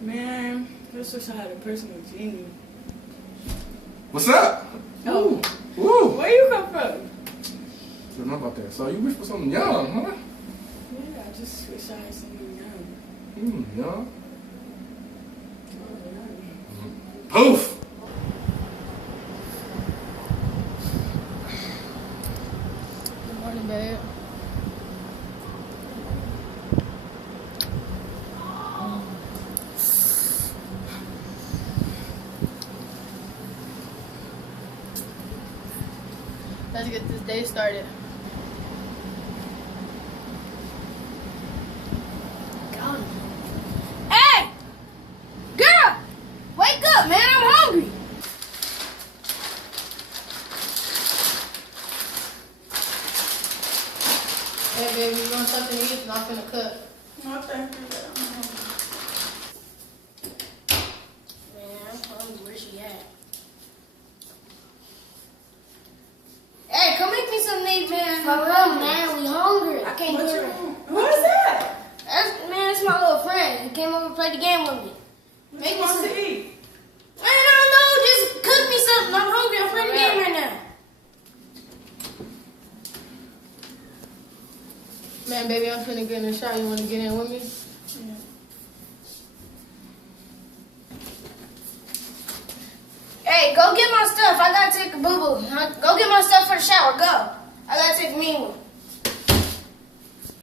Man, let's just had a personal genie. What's up? Oh. Ooh. Where you come from? I don't know about that. So you wish for something young, huh? Yeah, I just wish I had something young. Young. Oh, young. Poof. Good morning, babe. Let's get this day started. Hey! Girl! Wake up, man. I'm hungry. Hey, baby, you want something to eat? I'm finna cook. No, thank you. Man, I'm hungry. Where she at? Hey, come make me some meat, man. For real, man. We hungry. I can't do it. Who is that? That's my little friend. He came over to play the game with me. What Make you me want some. to eat? Man, I don't know. Just cook me something. I'm hungry. I'm playing the game right now. Man, baby, I'm finna get in the shower. You wanna get in with me? Yeah. Hey, go get my stuff. I gotta take a boo-boo. Go get my stuff for the shower. Go. I gotta take me one.